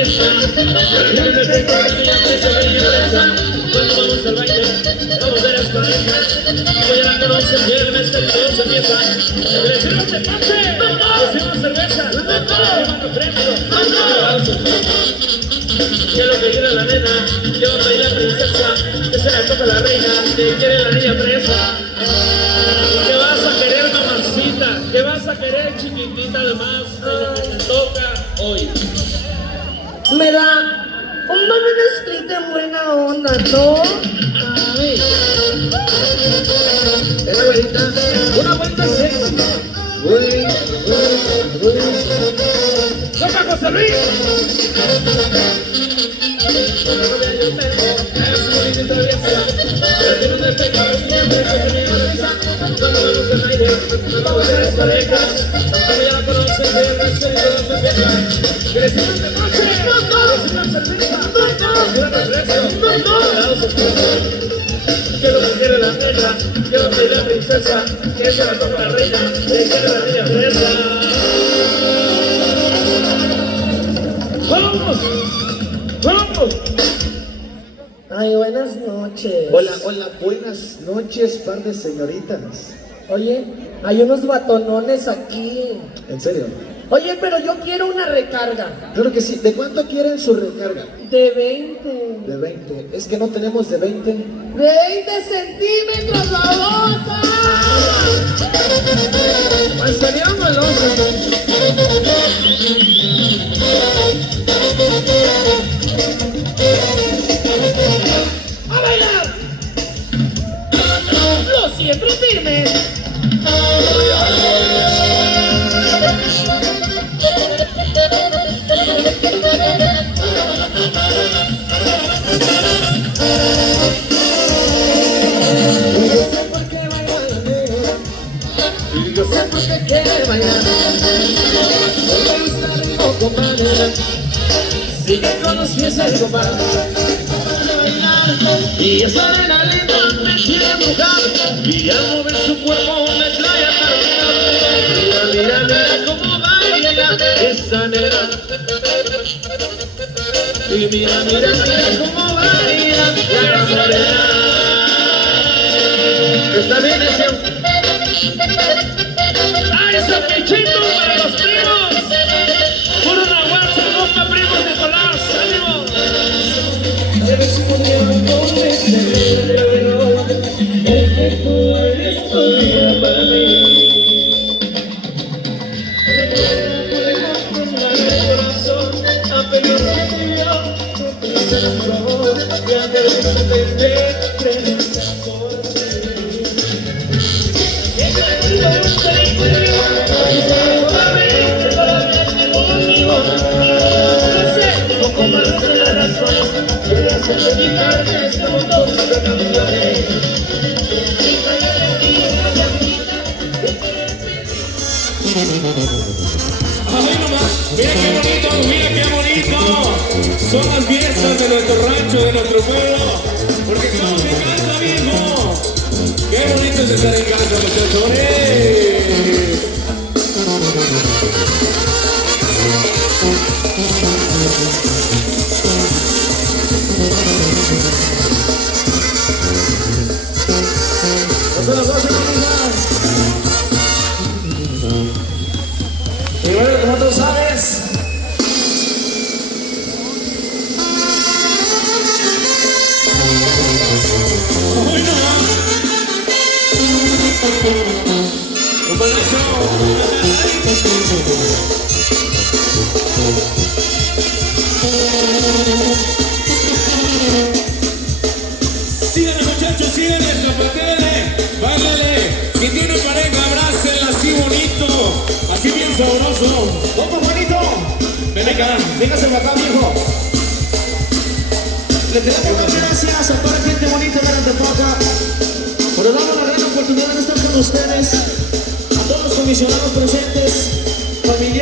traviesa. Yo te tengo que ya me se ve presa. Cuando vamos al baile, vamos a ver las parejas. Voy a la conocer, lléveme este todo se empieza. Le sirvo tepache, le sirvo cerveza, le mando fresco. Ya lo que quiere la nena, yo soy la princesa, que se la toca la reina, que quiere la niña presa. ¿Qué vas a querer, mamacita? ¿Qué vas a querer, chiquitita, además de lo que te toca hoy? Me da un mami de split en buena onda, ¿no? Ay. Era güerita, una vuelta sexy. Uy. ¡Toca José Luis! Una novia yo tengo, es bonita y traviesa, pero tiene un defecto siempre que tenía risa. Cuando vamos al aire, nos vamos a las parejas, cuando ya la conocen, de resto y todo se empieza. Crecimos de noche, crecimos cerveza, crecimos refresco, que lo que quiere la nena, que lo que la princesa, que se la toca la reina, que quiere la niña presa. ¡Vamos! ¡Vamos! Ay, buenas noches. Hola, hola, buenas noches, par de señoritas. Oye, hay unos batonones aquí. ¿En serio? Oye, pero yo quiero una recarga. Claro que sí. ¿De cuánto quieren su recarga? De 20. De 20. Es que no tenemos de 20. 20 centímetros, babosa. Pues sería goloso. ¡A bailar! Los siempre firmes. Y yo sé por qué quiere bailar. No me gusta el ritmo, compadre. Sigue con los pies el compadre. Y esa adrenalina me quiere embrujar, y al mover su cuerpo me trae a cargar. Mira, mira cómo baila esa nena. Y mira cómo baila esa nena. Está bien ese. ¡Ay, ese pichito para los primos! ¡Puro nahuatl, compa, primos Nicolás! ¡Ánimo! Eres un diablo de cerebro, el que tú eres tuya para mí. Podemos tomar el corazón, apenas se dio, no pensando, ya debes entender, creer por ti. Poco más de las razones, voy a hacer quitar de este mundo de canciones. Ay, nomás, mira qué bonito, son las fiestas de nuestro rancho, de nuestro pueblo, porque estamos en casa, viejo. Qué bonito es estar en casa, muchachos. No se las hacen, amigas. Y bueno, como tú sabes, Ay, nomás. Síganle, muchachos, síganle, zapatele, báilale. Si tiene pareja, abrácenla así bonito, así bien sabroso. ¿cómo bonito? Ven acá. Véngase para acá, viejo. Le queremos dar gracias a toda la gente bonita de Antepoca por darnos la gran oportunidad de estar con ustedes, a todos los comisionados presentes, familiares.